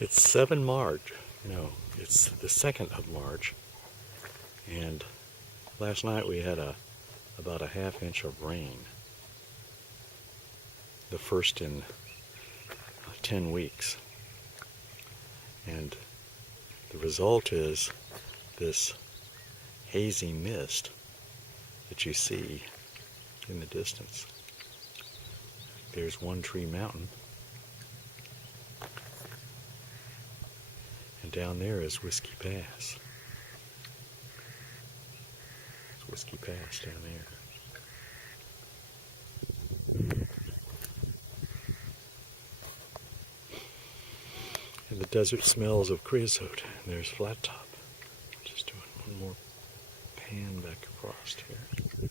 It's 7 March. No, it's the 2nd of March. And last night we had about a ½ inch of rain. The first in 10 weeks. And the result is this hazy mist that you see in the distance. There's One Tree Mountain. And down there is Whiskey Pass. It's Whiskey Pass down there. And the desert smells of creosote. And there's Flat Top. Just doing one more pan back across here.